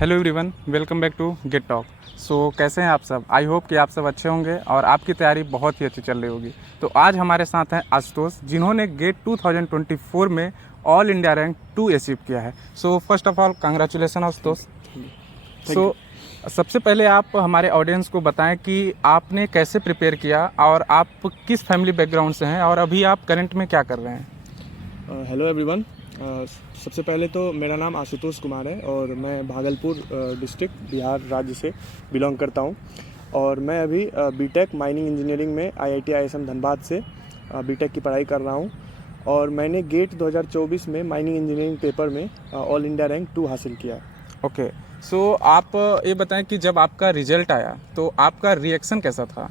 Hello everyone, welcome back to get talk. कैसे हैं आप सब? आई होप कि आप सब अच्छे होंगे और आपकी तैयारी बहुत ही अच्छी चल रही होगी। तो आज हमारे साथ हैं आशुतोष, जिन्होंने गेट 2024 में ऑल इंडिया रैंक 2 अचीव किया है। First of all congratulation Ashutosh. सबसे पहले आप हमारे ऑडियंस को बताएं कि आपने कैसे प्रिपेयर किया और आप किस फैमिली बैकग्राउंड से हैं और अभी आप करंट में क्या कर रहे हैं। हेलो एवरीवन, सबसे पहले तो मेरा नाम आशुतोष कुमार है और मैं भागलपुर डिस्ट्रिक्ट बिहार राज्य से बिलोंग करता हूं। और मैं अभी बीटेक माइनिंग इंजीनियरिंग में IIT ISM धनबाद से बीटेक की पढ़ाई कर रहा हूं। और मैंने गेट 2024 में माइनिंग इंजीनियरिंग पेपर में ऑल इंडिया रैंक 2 हासिल किया। ओके, आप ये बताएं कि जब आपका रिजल्ट आया तो आपका रिएक्शन कैसा था?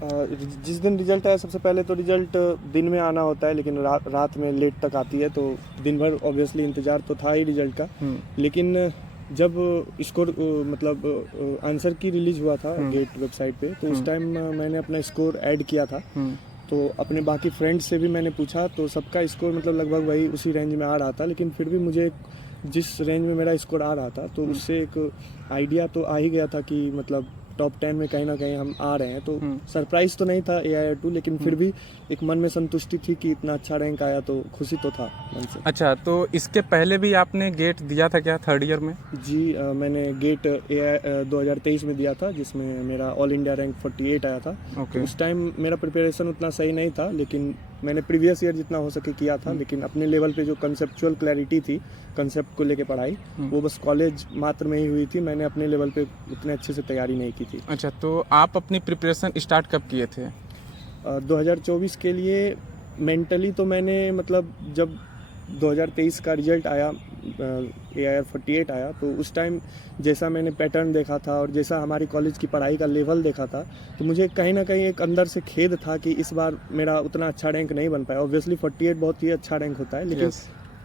जिस दिन रिजल्ट आया, सबसे पहले तो रिजल्ट दिन में आना होता है, लेकिन रात में लेट तक आती है, तो दिन भर ऑब्वियसली इंतज़ार तो था ही रिजल्ट का। लेकिन जब स्कोर मतलब आंसर की रिलीज हुआ था गेट वेबसाइट पे, तो उस टाइम मैंने अपना स्कोर ऐड किया था। तो अपने बाकी फ्रेंड्स से भी मैंने पूछा, तो सबका स्कोर मतलब लगभग वही उसी रेंज में आ रहा था। लेकिन फिर भी मुझे जिस रेंज में मेरा स्कोर आ रहा था, तो उससे एक आइडिया तो आ ही गया था कि मतलब टॉप 10 में कहीं ना कहीं हम आ रहे हैं। तो सरप्राइज तो नहीं था AIR2, लेकिन फिर भी एक मन में संतुष्टि थी कि इतना अच्छा रैंक आया, तो खुशी तो था मन से। अच्छा, तो इसके पहले भी आपने गेट दिया था क्या थर्ड ईयर में? जी, मैंने गेट 2023 में दिया था, जिसमें मेरा ऑल इंडिया रैंक 48 आया था। तो उस टाइम मेरा प्रिपरेशन उतना सही नहीं था, लेकिन मैंने प्रीवियस ईयर जितना हो सके किया था। लेकिन अपने लेवल पे जो कंसेप्चुअल क्लैरिटी थी, कंसेप्ट को लेके पढ़ाई, वो बस कॉलेज मात्र में ही हुई थी। मैंने अपने लेवल पे उतने अच्छे से तैयारी नहीं की थी। अच्छा, तो आप अपनी प्रिपरेशन स्टार्ट कब किए थे? 2024 के लिए मेंटली तो मैंने मतलब जब 2023 का रिजल्ट आया, AIR 48 आया, तो उस टाइम जैसा मैंने पैटर्न देखा था और जैसा हमारी कॉलेज की पढ़ाई का लेवल देखा था, तो मुझे कहीं ना कहीं एक अंदर से खेद था कि इस बार मेरा उतना अच्छा रैंक नहीं बन पाया। ऑब्वियसली 48 बहुत ही अच्छा रैंक होता है, लेकिन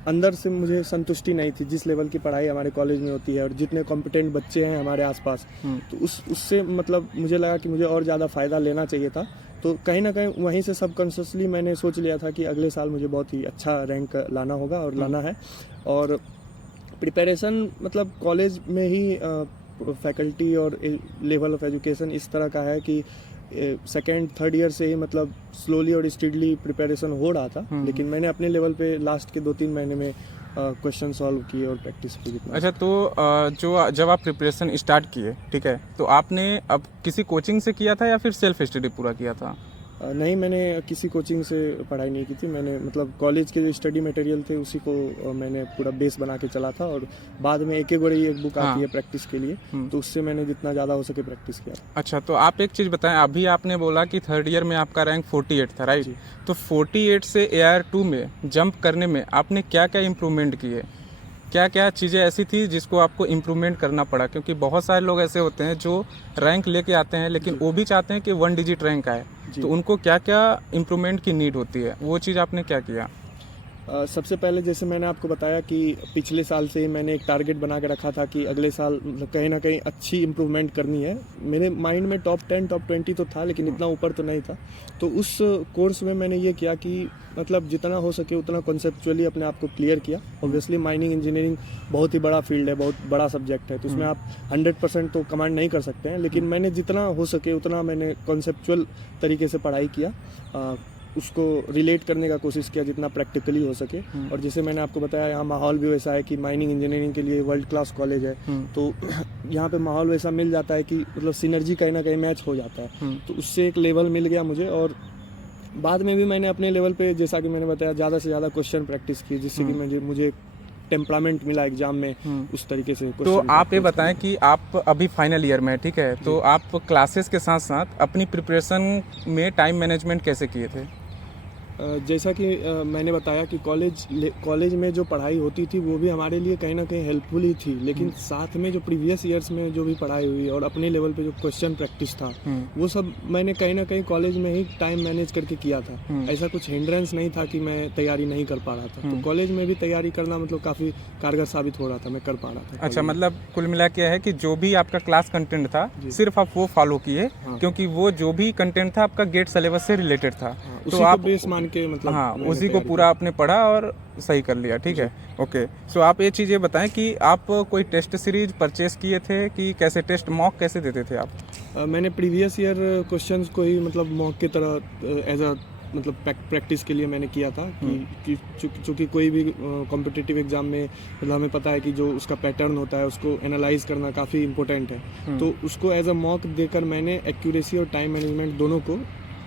अंदर से मुझे संतुष्टि नहीं थी। जिस लेवल की पढ़ाई हमारे कॉलेज में होती है और जितने कॉम्पिटेंट बच्चे हैं हमारे आसपास, तो उससे मतलब मुझे लगा कि मुझे और ज़्यादा फ़ायदा लेना चाहिए था। तो कहीं ना कहीं वहीं से सबकॉन्शियसली मैंने सोच लिया था कि अगले साल मुझे बहुत ही अच्छा रैंक लाना होगा और लाना है। और प्रिपरेशन मतलब कॉलेज में ही फैकल्टी और लेवल ऑफ एजुकेशन इस तरह का है कि सेकेंड थर्ड ईयर से ही मतलब स्लोली और स्टीडली प्रिपरेशन हो रहा था। लेकिन मैंने अपने लेवल पे लास्ट के 2-3 महीने में क्वेश्चन सॉल्व किए और प्रैक्टिस की जितना। अच्छा, तो जब आप प्रिपरेशन स्टार्ट किए, ठीक है, तो आपने अब किसी कोचिंग से किया था या फिर सेल्फ स्टडी पूरा किया था? नहीं, मैंने किसी कोचिंग से पढ़ाई नहीं की थी। मैंने मतलब कॉलेज के जो स्टडी मटेरियल थे उसी को मैंने पूरा बेस बना के चला था। और बाद में एक बुक आती है प्रैक्टिस के लिए, तो उससे मैंने जितना ज़्यादा हो सके प्रैक्टिस किया। अच्छा, तो आप एक चीज़ बताएं, अभी आपने बोला कि थर्ड ईयर में आपका रैंक 48 था, राइट? तो 48 से AIR2 में जंप करने में आपने क्या क्या इम्प्रूवमेंट किए? क्या क्या चीज़ें ऐसी थी जिसको आपको इम्प्रूवमेंट करना पड़ा? क्योंकि बहुत सारे लोग ऐसे होते हैं जो रैंक लेके आते हैं, लेकिन वो भी चाहते हैं कि 1 डिजिट रैंक आए, तो उनको क्या क्या इम्प्रूवमेंट की नीड होती है, वो चीज़ आपने क्या किया? सबसे पहले जैसे मैंने आपको बताया कि पिछले साल से ही मैंने एक टारगेट बना के रखा था कि अगले साल मतलब कहीं ना कहीं अच्छी इम्प्रूवमेंट करनी है। मेरे माइंड में टॉप 10 टॉप 20 तो था, लेकिन इतना ऊपर तो नहीं था। तो उस कोर्स में मैंने ये किया कि मतलब जितना हो सके उतना कॉन्सेप्चुअली अपने आप को क्लियर किया। ऑब्वियसली माइनिंग इंजीनियरिंग बहुत ही बड़ा फील्ड है, बहुत बड़ा सब्जेक्ट है, तो उसमें आप 100% तो कमांड नहीं कर सकते हैं। लेकिन मैंने जितना हो सके उतना मैंने कॉन्सेप्चुअल तरीके से पढ़ाई किया, उसको रिलेट करने का कोशिश किया जितना प्रैक्टिकली हो सके। और जैसे मैंने आपको बताया, यहाँ माहौल भी वैसा है कि माइनिंग इंजीनियरिंग के लिए वर्ल्ड क्लास कॉलेज है। तो यहाँ पे माहौल वैसा मिल जाता है कि मतलब सिनर्जी कहीं ना कहीं मैच हो जाता है। तो उससे एक लेवल मिल गया मुझे। और बाद में भी मैंने अपने लेवल पे, जैसा कि मैंने बताया, ज़्यादा से ज़्यादा क्वेश्चन प्रैक्टिस की, जिससे कि मुझे टेम्परामेंट मिला एग्जाम में उस तरीके से। तो आप ये बताएं कि आप अभी फाइनल ईयर में, ठीक है, तो आप क्लासेस के साथ साथ अपनी प्रिपरेशन में टाइम मैनेजमेंट कैसे किए थे? जैसा कि मैंने बताया कि कॉलेज में जो पढ़ाई होती थी वो भी हमारे लिए कहीं ना कहीं हेल्पफुल ही थी। लेकिन साथ में जो प्रीवियस ईयर्स में जो भी पढ़ाई हुई और अपने लेवल पे जो क्वेश्चन प्रैक्टिस था, वो सब मैंने कहीं ना कहीं कॉलेज में ही टाइम मैनेज करके किया था। ऐसा कुछ हिंड्रेंस नहीं था कि मैं तैयारी नहीं कर पा रहा था। तो कॉलेज में भी तैयारी करना मतलब काफ़ी कारगर साबित हो रहा था, मैं कर पा रहा था। अच्छा, मतलब कुल मिला के है कि जो भी आपका क्लास कंटेंट था सिर्फ आप वो फॉलो किए, क्योंकि वो जो भी कंटेंट था आपका गेट सिलेबस से रिलेटेड था। उसी तो को आप बेस मान के मतलब हाँ मैंने उसी को तैयारी पूरा आपने पढ़ा और सही कर लिया, ठीक है। ओके, सो आप ये चीज़ ये बताएं कि आप कोई टेस्ट सीरीज परचेस किए थे कि कैसे टेस्ट मॉक कैसे देते थे आप? मैंने प्रीवियस ईयर क्वेश्चंस को ही मतलब मॉक की तरह एज अ मतलब प्रैक्टिस के लिए मैंने किया था कि चूँकि कोई भी कॉम्पिटिटिव एग्जाम में मतलब हमें पता है कि जो उसका पैटर्न होता है उसको एनालाइज करना काफ़ी इंपॉर्टेंट है। तो उसको एज अ मॉक देकर मैंने एक्यूरेसी और टाइम मैनेजमेंट दोनों को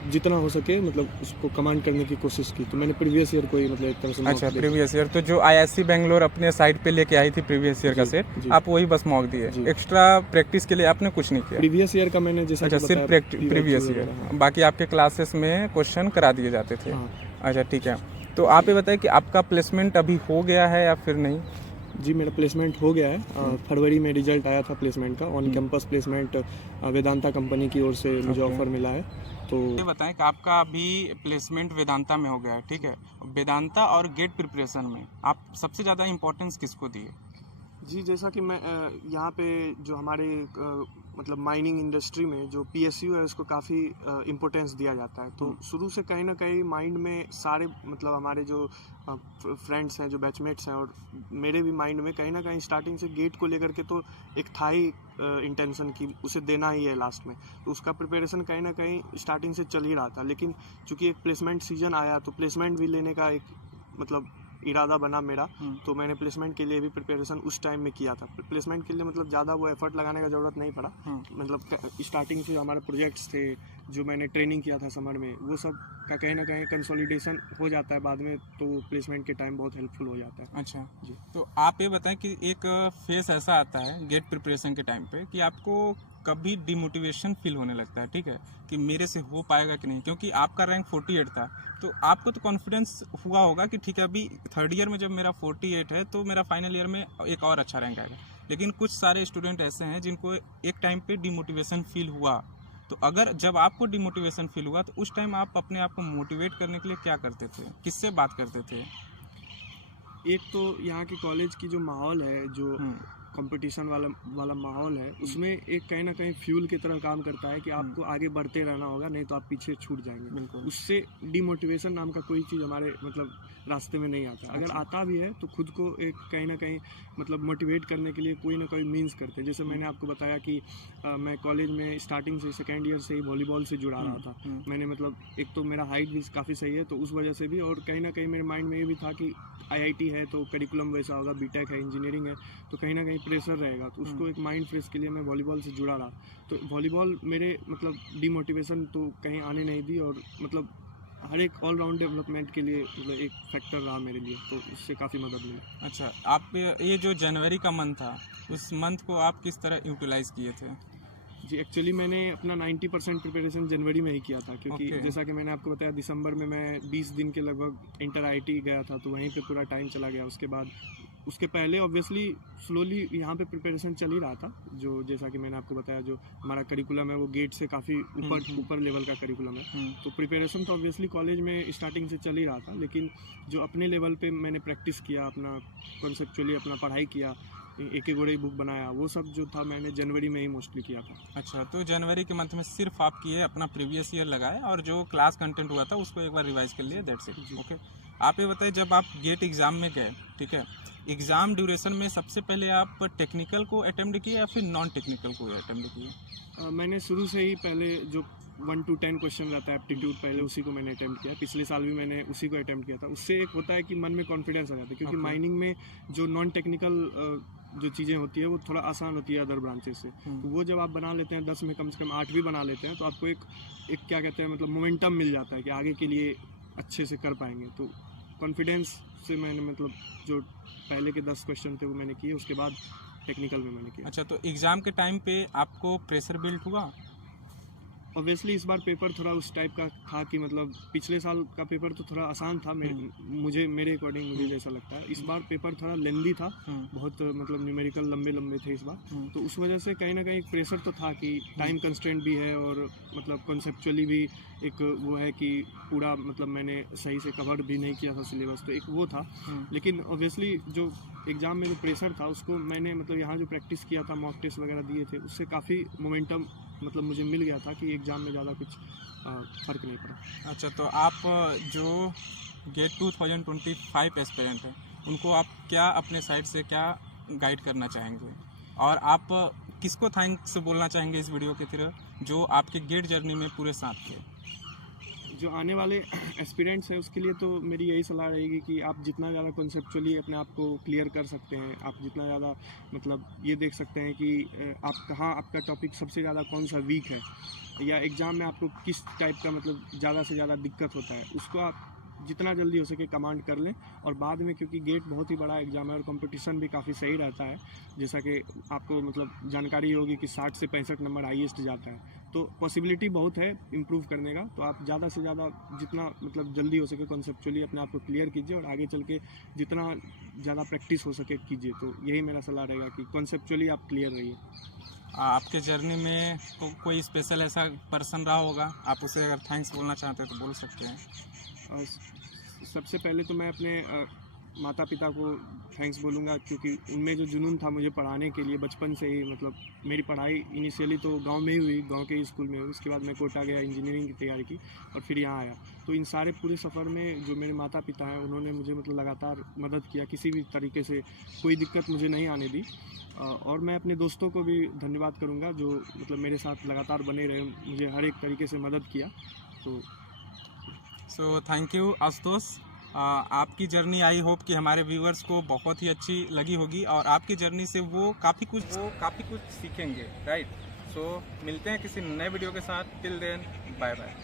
जितना हो सके मतलब उसको कमांड करने की कोशिश की। तो मैंने प्रीवियस ईयर को ही मतलब एक तरह से अच्छा, प्रीवियस ईयर तो जो आईआईसी बेंगलोर अपने साइट पे लेके आई थी प्रीवियस ईयर का जी, सेट, जी। आप वही बस मॉक दिए, जी। एक्स्ट्रा प्रैक्टिस के लिए आपने कुछ नहीं किया? प्रीवियस ईयर का मैंने जैसा अच्छा, कि सिर्फ बताया, प्रीवियस PYQ ईयर, वगैरह, हाँ। बाकी आपके क्लासेस में क्वेश्चन करा दिए जाते थे। हाँ। अच्छा, ठीक है। तो आप ये बताएं कि आपका प्लेसमेंट अभी हो गया है या फिर नहीं? जी, मेरा प्लेसमेंट हो गया है। फरवरी में रिजल्ट आया था प्लेसमेंट का, on campus placement Vedanta company की ओर से मुझे ओके। ऑफर मिला है। तो ये बताएं कि आपका अभी प्लेसमेंट वेदांता में हो गया है, ठीक है। वेदांता और गेट प्रिपरेशन में आप सबसे ज़्यादा इंपॉर्टेंस किसको दिए? जी, जैसा कि मैं यहाँ पे जो हमारे मतलब माइनिंग इंडस्ट्री में जो पीएसयू है उसको काफ़ी इम्पोर्टेंस दिया जाता है। तो शुरू से कहीं ना कहीं माइंड में सारे मतलब हमारे जो फ्रेंड्स हैं, जो बैचमेट्स हैं, और मेरे भी माइंड में कहीं ना कहीं स्टार्टिंग से गेट को लेकर के तो एक था ही इंटेंशन कि उसे देना ही है लास्ट में। तो उसका प्रिपरेशन कहीं ना कहीं स्टार्टिंग से चल ही रहा था। लेकिन चूँकि एक प्लेसमेंट सीजन आया तो प्लेसमेंट भी लेने का एक मतलब इरादा बना मेरा। तो मैंने प्लेसमेंट के लिए भी प्रिपरेशन उस टाइम में किया था। प्लेसमेंट के लिए मतलब ज़्यादा वो एफर्ट लगाने का ज़रूरत नहीं पड़ा। मतलब स्टार्टिंग से हमारे प्रोजेक्ट्स थे, जो मैंने ट्रेनिंग किया था समर में, वो सब का कहीं ना कहीं कंसोलिडेशन हो जाता है बाद में, तो प्लेसमेंट के टाइम बहुत हेल्पफुल हो जाता है। अच्छा जी। तो आप ये बताएं कि एक फेस ऐसा आता है गेट प्रिपरेशन के टाइम पे कि आपको कभी डिमोटिवेशन फील होने लगता है, ठीक है, कि मेरे से हो पाएगा कि नहीं, क्योंकि आपका रैंक 48 था। तो आपको तो कॉन्फिडेंस हुआ होगा कि ठीक है अभी थर्ड ईयर में जब मेरा 48 है तो मेरा फाइनल ईयर में एक और अच्छा रैंक आएगा। लेकिन कुछ सारे स्टूडेंट ऐसे हैं जिनको एक टाइम पे डिमोटिवेशन फील हुआ। तो अगर जब आपको डिमोटिवेशन फील हुआ तो उस टाइम आप अपने आप को मोटिवेट करने के लिए क्या करते थे, किससे बात करते थे? एक तो यहाँ के कॉलेज की जो माहौल है, जो कंपटीशन वाला माहौल है, उसमें एक कहीं ना कहीं फ्यूल की तरह काम करता है कि आपको आगे बढ़ते रहना होगा, नहीं तो आप पीछे छूट जाएंगे। बिल्कुल। उससे डिमोटिवेशन नाम का कोई चीज़ हमारे मतलब रास्ते में नहीं आता। अगर आता भी है तो खुद को एक कहीं ना कहीं मतलब मोटिवेट करने के लिए कोई ना कोई मीन्स करते हैं। जैसे मैंने आपको बताया कि मैं कॉलेज में स्टार्टिंग से सेकेंड ईयर से ही वॉलीबॉल से जुड़ा रहा था। मैंने मतलब एक तो मेरा हाइट भी काफ़ी सही है तो उस वजह से भी, और कहीं ना कहीं मेरे माइंड में ये भी था कि आईआईटी है तो करिकुलम वैसा होगा, बीटेक है, इंजीनियरिंग है, तो कहीं ना कहीं प्रेशर रहेगा। तो उसको एक माइंड फ्रेश के लिए मैं वॉलीबॉल से जुड़ा रहा। तो वॉलीबॉल मेरे मतलब डिमोटिवेशन तो कहीं आने नहीं दी, और मतलब हर एक ऑलराउंड डेवलपमेंट के लिए मतलब एक फैक्टर रहा मेरे लिए, तो उससे काफ़ी मदद मिली। अच्छा, आप ये जो जनवरी का मंथ था, उस मंथ को आप किस तरह यूटिलाइज किए थे? जी, एक्चुअली मैंने अपना 90% प्रिपरेशन जनवरी में ही किया था, क्योंकि ओके। जैसा कि मैंने आपको बताया दिसंबर में मैं 20 दिन के लगभग इंटर आईटी गया था, तो वहीं पे पूरा टाइम चला गया। उसके बाद उसके पहले ऑब्वियसली स्लोली यहाँ पे प्रिपरेशन चल ही रहा था। जो जैसा कि मैंने आपको बताया, जो हमारा करिकुलम है वो गेट से काफ़ी ऊपर लेवल का करिकुलम है। तो प्रिपरेशन तो ऑब्वियसली कॉलेज में स्टार्टिंग से चल ही रहा था, लेकिन जो अपने लेवल पे मैंने प्रैक्टिस किया, अपना कॉन्सेप्चुअली अपना पढ़ाई किया, एक एक बुक बनाया, वो सब जो था मैंने जनवरी में ही मोस्टली किया था। अच्छा, तो जनवरी के मंथ में सिर्फ आप किए, अपना प्रीवियस ईयर लगाए और जो क्लास कंटेंट हुआ था उसको एक बार रिवाइज कर लिए, दैट्स इट। ओके, आप ये बताइए जब आप गेट एग्ज़ाम में गए, ठीक है, एग्ज़ाम ड्यूरेशन में सबसे पहले आप टेक्निकल को अटेम्प्ट किए या फिर नॉन टेक्निकल को अटेम्प्ट किए? मैंने शुरू से ही पहले जो 1 to 10 क्वेश्चन रहता है एप्टीट्यूड, पहले उसी को मैंने अटेम्प्ट किया। पिछले साल भी मैंने उसी को अटेम्प्ट किया था। उससे एक होता है कि मन में कॉन्फिडेंस आ जाता है, क्योंकि माइनिंग में जो नॉन टेक्निकल जो चीज़ें होती है वो थोड़ा आसान होती है अदर ब्रांचेस से। तो वो जब आप बना लेते हैं 10 में कम से कम 8 भी बना लेते हैं, तो आपको एक क्या कहते हैं मतलब मोमेंटम मिल जाता है कि आगे के लिए अच्छे से कर पाएंगे। तो कॉन्फिडेंस से मैंने मतलब जो पहले के 10 क्वेश्चन थे वो मैंने किए, उसके बाद टेक्निकल में मैंने किया। अच्छा, तो एग्ज़ाम के टाइम पे आपको प्रेशर बिल्ड हुआ? ऑब्वियसली इस बार पेपर थोड़ा उस टाइप का था कि मतलब पिछले साल का पेपर तो थोड़ा आसान था मेरे अकॉर्डिंग, मुझे जैसा लगता है। इस बार पेपर थोड़ा लेंदी था, बहुत मतलब न्यूमेरिकल लंबे थे इस बार। तो उस वजह से कहीं ना कहीं एक प्रेशर तो था कि टाइम कंस्ट्रेंट भी है, और मतलब कॉन्सेप्चुअली भी एक वो है कि पूरा मतलब मैंने सही से कवर भी नहीं किया था सिलेबस, तो एक वो था। लेकिन ऑब्वियसली जो एग्ज़ाम में जो प्रेशर था उसको मैंने मतलब यहाँ जो प्रैक्टिस किया था, मॉक टेस्ट वगैरह दिए थे, उससे काफ़ी मोमेंटम मतलब मुझे मिल गया था कि एग्ज़ाम में ज़्यादा कुछ फ़र्क नहीं पड़ा। अच्छा, तो आप जो गेट 2025 एस्पिरेंट हैं उनको आप क्या अपने साइड से क्या गाइड करना चाहेंगे, और आप किसको थैंक्स बोलना चाहेंगे इस वीडियो के थ्रू जो आपके गेट जर्नी में पूरे साथ थे? जो आने वाले एस्पिरेंट्स हैं उसके लिए तो मेरी यही सलाह रहेगी कि आप जितना ज़्यादा कॉन्सेप्चुअली अपने आप को क्लियर कर सकते हैं, आप जितना ज़्यादा मतलब ये देख सकते हैं कि आप कहाँ, आपका टॉपिक सबसे ज़्यादा कौन सा वीक है, या एग्ज़ाम में आपको किस टाइप का मतलब ज़्यादा से ज़्यादा दिक्कत होता है, उसको आप जितना जल्दी हो सके कमांड कर लें। और बाद में, क्योंकि गेट बहुत ही बड़ा एग्ज़ाम है और कंपटीशन भी काफ़ी सही रहता है, जैसा कि आपको मतलब जानकारी होगी कि 60 से 65 नंबर हाईएस्ट जाता है, तो पॉसिबिलिटी बहुत है इम्प्रूव करने का। तो आप ज़्यादा से ज़्यादा जितना मतलब जल्दी हो सके कॉन्सेप्चुअली अपने आप को क्लियर कीजिए, और आगे चल के जितना ज़्यादा प्रैक्टिस हो सके कीजिए। तो यही मेरा सलाह रहेगा कि कॉन्सेप्चुअली आप क्लियर रहिए। आपके जर्नी में कोई स्पेशल ऐसा पर्सन रहा होगा, आप उसे अगर थैंक्स बोलना चाहते हैं तो बोल सकते हैं। सबसे पहले तो मैं अपने माता पिता को थैंक्स बोलूँगा, क्योंकि उनमें जो जुनून था मुझे पढ़ाने के लिए बचपन से ही, मतलब मेरी पढ़ाई इनिशियली तो गांव में ही हुई, गांव के स्कूल में। उसके बाद मैं कोटा गया, इंजीनियरिंग की तैयारी की और फिर यहाँ आया। तो इन सारे पूरे सफ़र में जो मेरे माता पिता हैं उन्होंने मुझे मतलब लगातार मदद किया, किसी भी तरीके से कोई दिक्कत मुझे नहीं आने दी। और मैं अपने दोस्तों को भी धन्यवाद करूँगा जो मतलब मेरे साथ लगातार बने रहे, मुझे हर एक तरीके से मदद किया। तो सो थैंक यू आशुतोष। आपकी जर्नी आई होप कि हमारे व्यूअर्स को बहुत ही अच्छी लगी होगी, और आपकी जर्नी से वो काफ़ी कुछ सीखेंगे, राइट। सो मिलते हैं किसी नए वीडियो के साथ। Till then, bye bye.